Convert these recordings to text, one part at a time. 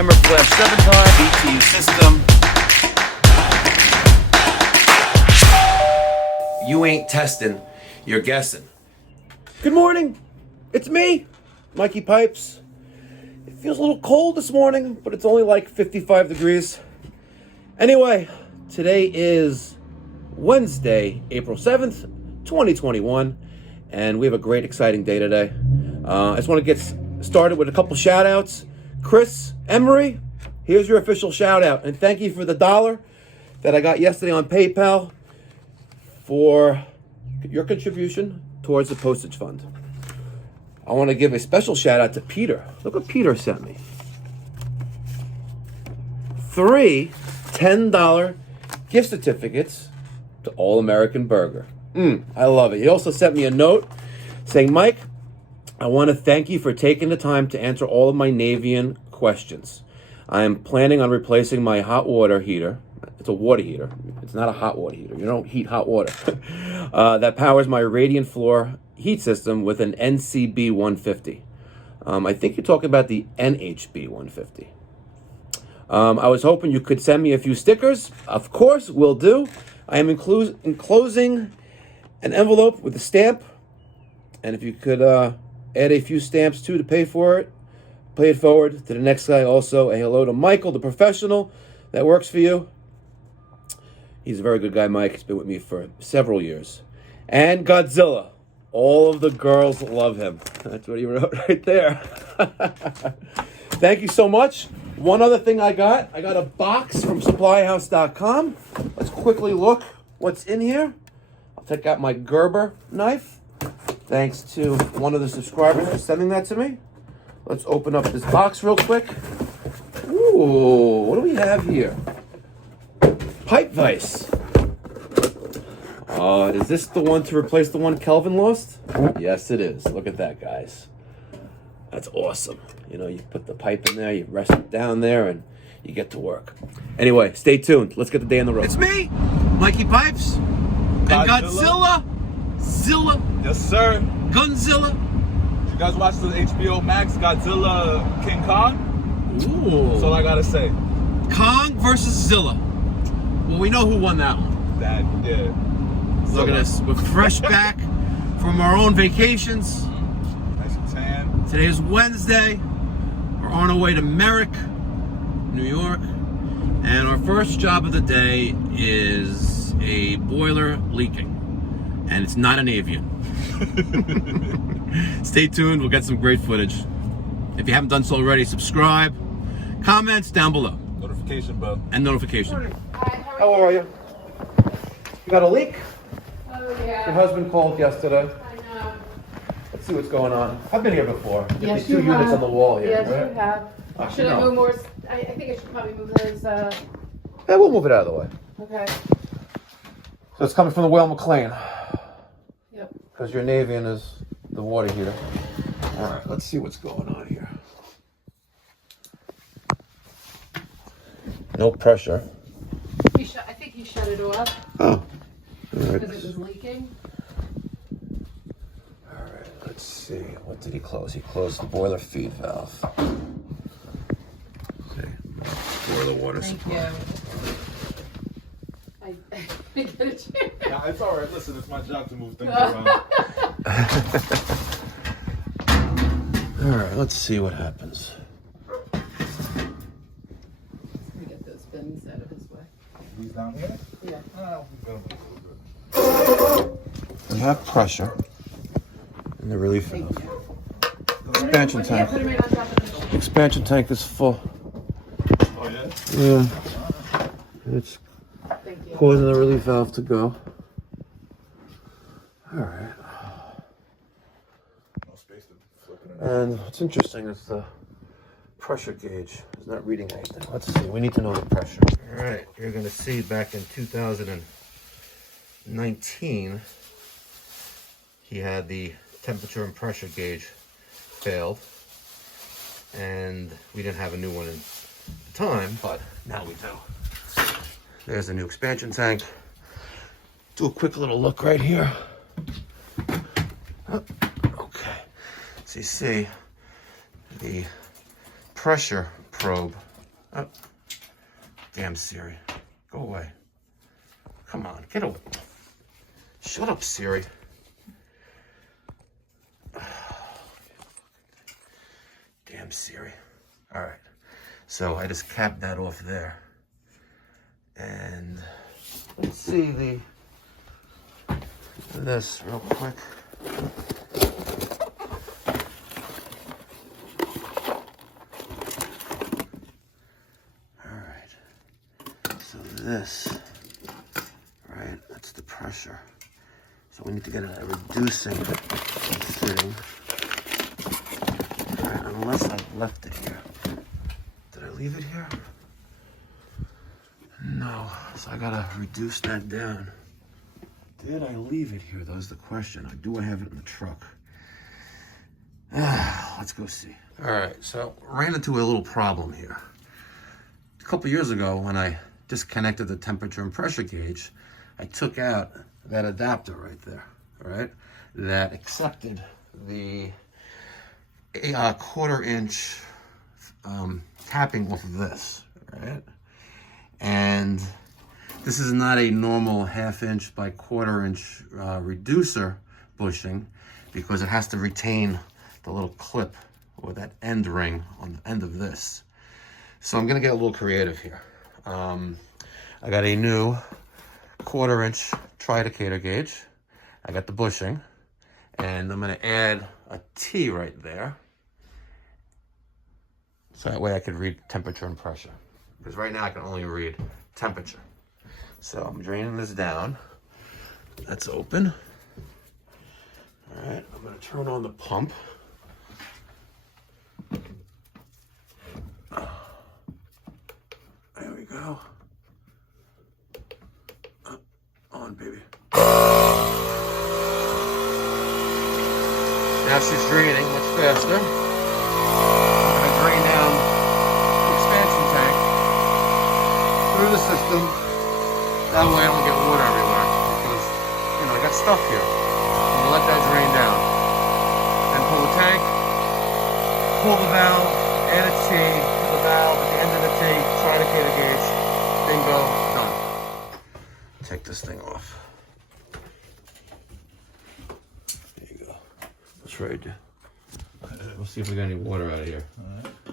timer flash 7 times. BTU system. You ain't testing, you're guessing. Good morning. It's me, Mikey Pipes. It feels a little cold this morning, but it's only like 55 degrees. Anyway, today is Wednesday, April 7th, 2021, and we have a great, exciting day today. I just want to get started with a couple shout outs. Chris Emery, here's your official shout out, and thank you for the $1 that I got yesterday on PayPal for your contribution towards the postage fund. I want to give a special shout out to Peter. Look what Peter sent me. 3 $10 gift certificates to All American Burger. I love it. He also sent me a note saying, Mike, I want to thank you for taking the time to answer all of my Navian questions. I am planning on replacing my hot water heater. It's a water heater. It's not a hot water heater. You don't heat hot water. That powers my radiant floor heat system with an NCB 150. I think you're talking about the NHB 150. I was hoping you could send me a few stickers. Of course, will do. I am enclosing an envelope with a stamp. And if you could add a few stamps too to pay it forward to the next guy. Also, a hello to Michael, the professional that works for you. He's a very good guy, Mike. He's been with me for several years. And Godzilla. All of the girls love him. That's what he wrote right there. Thank you so much. One other thing I got a box from supplyhouse.com. Let's quickly look what's in here. I'll take out my Gerber knife. Thanks to one of the subscribers for sending that to me. Let's open up this box real quick. Ooh, what do we have here? Pipe vise. Is this the one to replace the one Kelvin lost? Yes, it is. Look at that, guys. That's awesome. You know, you put the pipe in there, you rest it down there, and you get to work. Anyway, stay tuned. Let's get the day on the road. It's me, Mikey Pipes, and Godzilla. Zilla. Yes, sir. Gunzilla. You guys watch the HBO Max Godzilla King Kong? Ooh. That's all I gotta say. Kong versus Zilla. Well, we know who won that one. Yeah. Look at us. We're fresh back from our own vacations. Nice and tan. Today is Wednesday. We're on our way to Merrick, New York. And our first job of the day is a boiler leaking. And it's not an avian. Stay tuned. We'll get some great footage. If you haven't done so already, subscribe. Comments down below. Notification bell. And notification. Hi, How are you? You got a leak? Oh, yeah. Your husband called yesterday. I know. Let's see what's going on. I've been here before. Yes, These 2 you units have. on the wall here, Yes, right? you have. Actually, Should I no. move more? I think I should probably move those. Yeah, we'll move it out of the way. Okay. So it's coming from the Weil McLain. Yep. Because your Navian is the water heater. All right, let's see what's going on here. No pressure. I think he shut it off Oh. All right. because it was leaking. All right, let's see. What did he close? He closed the boiler feed valve. See, boiler water Thank supply. you. I didn't get a chance. Nah, it's all right. Listen, it's my job to move things around. All right, let's see what happens. Let me get those bins out of his way. He's down here? Yeah. Oh, we're good. We have pressure in the relief Thank valve. you. Expansion Yeah, tank. put him right on top of the machine. Expansion tank is full. Oh, yeah? Yeah. It's Thank you. causing the relief valve to go. All right. No space to flip it in. And what's interesting is the pressure gauge is not reading anything. Let's see. We need to know the pressure. All right. You're going to see back in 2019, he had the temperature and pressure gauge failed. And we didn't have a new one in the time, but now we do. There's the new expansion tank. Do a quick little look right here. Okay. So you see the pressure probe Oh. Damn Siri. Go away. Come on, get away. Shut up, Siri. Damn Siri. All right. So I just capped that off there. And let's see this real quick. All right. So this, right, that's the pressure. So we need to get a reducing fitting. All right, unless I left it here. Did I leave it here? No, so I gotta reduce that down. Did I leave it here? That was the question. Do I have it in the truck? Let's go see. All right, so ran into a little problem here. A couple years ago, when I disconnected the temperature and pressure gauge, I took out that adapter right there, all right? That accepted the 1/4 inch tapping off of this, right? And this is not a normal 1/2 inch by 1/4 inch reducer bushing, because it has to retain the little clip or that end ring on the end of this. So I'm gonna get a little creative here. I got a new 1/4 inch tridecator gauge. I got the bushing, and I'm gonna add a T right there. So that way I could read temperature and pressure. Because right now I can only read temperature. So I'm draining this down. That's open. All right, I'm gonna turn on the pump. There we go. On, baby. Now she's draining much faster. I'm gonna drain down the expansion tank through the system. That way I don't get water everywhere, because, you know, I got stuff here. I'm gonna let that drain down. Then pull the tank, pull the valve, add a T to the valve at the end of the T, tridecator gauge, bingo, done. Take this thing off. There you go. Let's trade you. We'll see if we got any water out of here.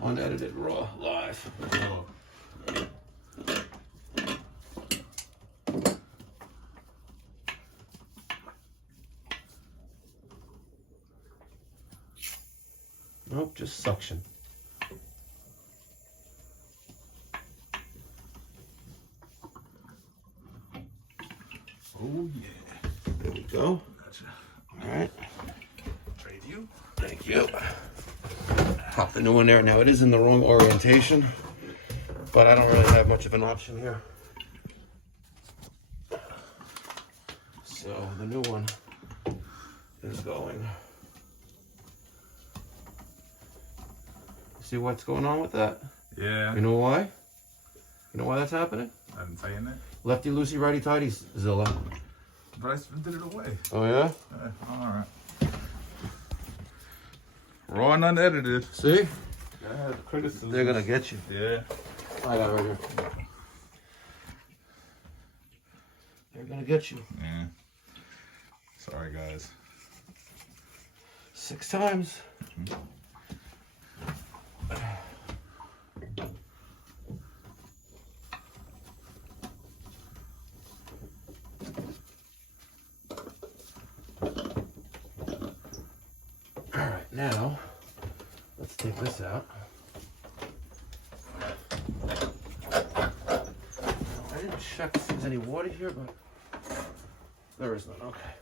Unedited, raw, live. Nope, just suction. Oh yeah. There we go. Gotcha. All right. Trade you. Thank you. Pop the new one there. Now it is in the wrong orientation, but I don't really have much of an option here. So the new one is going. See what's going on with that? Yeah. You know why? You know why that's happening? I didn't tell you that. Lefty loosey, righty tighty, Zilla. But I did it away. Oh yeah? All right. Raw and unedited. See? Yeah, criticism. They're gonna get you. Yeah. I got it right here. They're gonna get you. Yeah. Sorry, guys. 6 times. All right, now let's take this out. I didn't check if there's any water here, but there is none. Okay.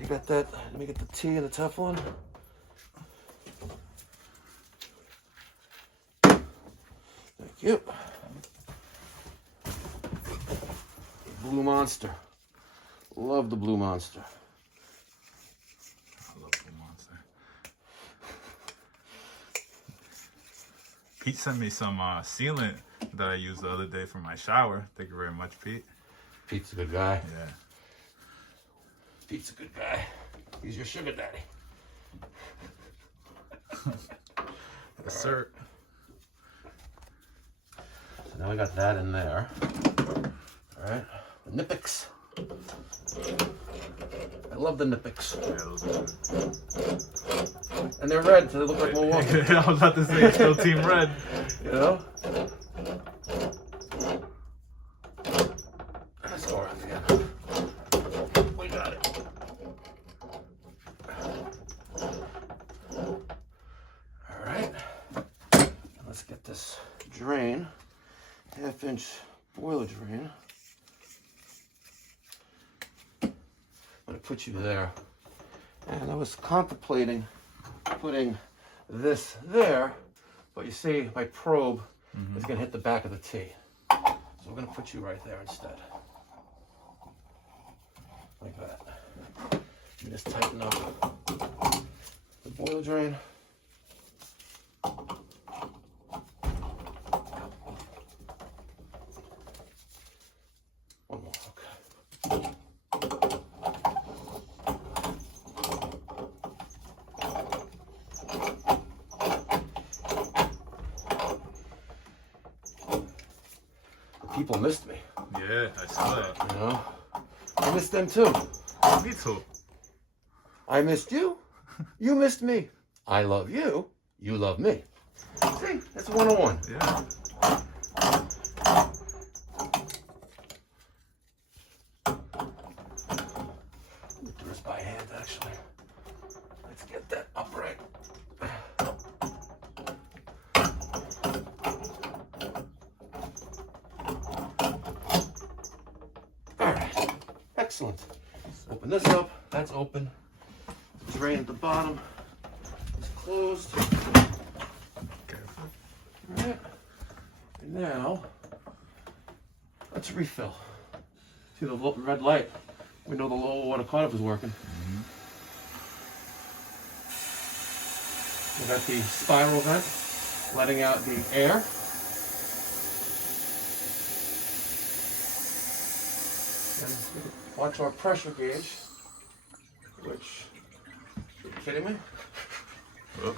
You got that? Let me get the T and the Teflon. Thank you. Blue Monster. Love the Blue Monster. I love the monster. Pete sent me some sealant that I used the other day for my shower. Thank you very much, Pete. Pete's a good guy. Yeah. Pete's a good guy. He's your sugar daddy. Yes, sir. Now we got that in there. All right, the Nippics. I love the Nippics. Yeah, those are good. And they're red, so they look like Milwaukee. I was about to say, still Team Red. You know? Let's go around again. We got it. All right. Let's get this drain, 1/2-inch boiler drain. I'm gonna put you there. And I was contemplating putting this there, but you see my probe is gonna hit the back of the T. So we're gonna put you right there instead. Like that. And just tighten up the boiler drain. One more, okay. People missed me, Yeah, I saw that. you know? I missed them too. Me too. I missed you. You missed me. I love you. You love me. See, that's 101. Yeah. Do this by hand, actually. Let's get that upright. All right. Excellent. Open this up. That's open. Drain at the bottom. It's closed. Careful. All right. And now, let's refill. See the red light? We know the low water cutoff is working. We got the spiral vent, letting out the air. And watch our pressure gauge, which, are you kidding me? Oh.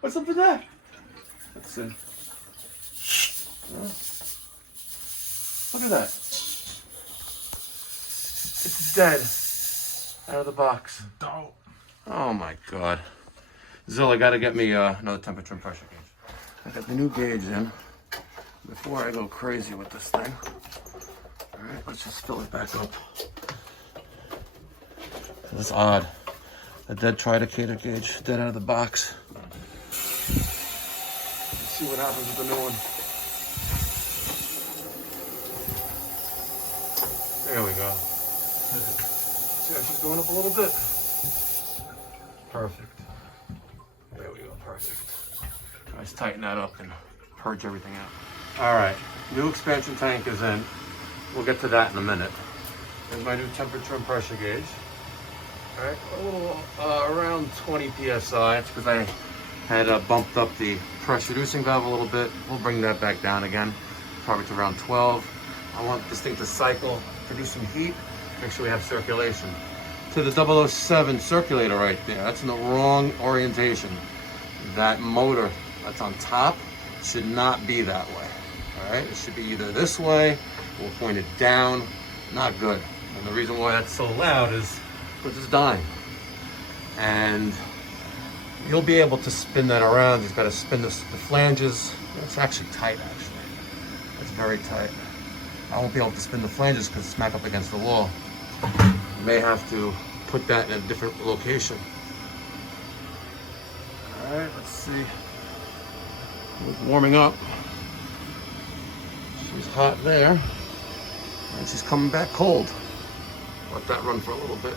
What's up with that? Let's see. Look at that. It's dead. Out of the box. Dope. Oh my God. Zilla, gotta get me another temperature and pressure gauge. I got the new gauge in before I go crazy with this thing. All right, let's just fill it back up. That's odd. A dead tridecator gauge, dead out of the box. Let's see what happens with the new one. There we go. See how she's going up a little bit? Perfect. There we go, perfect. Let's tighten that up and purge everything out. All right, new expansion tank is in. We'll get to that in a minute. There's my new temperature and pressure gauge. All right, a little around 20 PSI. It's because I had bumped up the pressure reducing valve a little bit. We'll bring that back down again, probably to around 12. I want this thing to cycle, produce some heat, make sure we have circulation. To the 007 circulator right there, that's in the wrong orientation. That motor that's on top should not be that way. All right, it should be either this way or pointed down. Not good. And the reason why that's so loud is because it's dying. And you'll be able to spin that around. You've got to spin the flanges. It's actually tight, actually. It's very tight. I won't be able to spin the flanges because it's smack up against the wall. You may have to put that in a different location. All right, let's see. It's warming up. She's hot there. And she's coming back cold. Let that run for a little bit.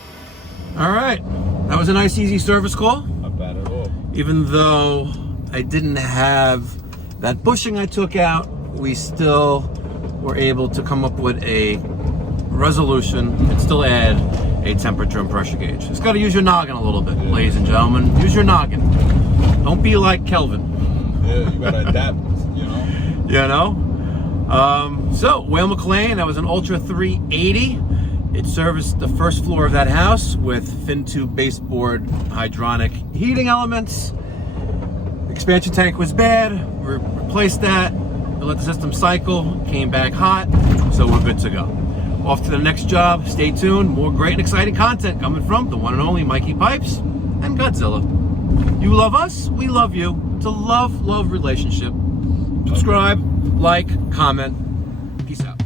All right, that was a nice, easy service call. Not bad at all. Even though I didn't have that bushing I took out, we still were able to come up with a resolution and still add a temperature and pressure gauge. Just got to use your noggin a little bit, ladies and gentlemen. Use your noggin. Don't be like Kelvin. Yeah, you gotta adapt, you know? You know? So, Weil McLain, that was an Ultra 380. It serviced the first floor of that house with fin tube baseboard hydronic heating elements. Expansion tank was bad. We replaced that. We let the system cycle. Came back hot. So we're good to go. Off to the next job. Stay tuned. More great and exciting content coming from the one and only Mikey Pipes and Godzilla. You love us. We love you. It's a love relationship. Subscribe, like, comment. Peace out.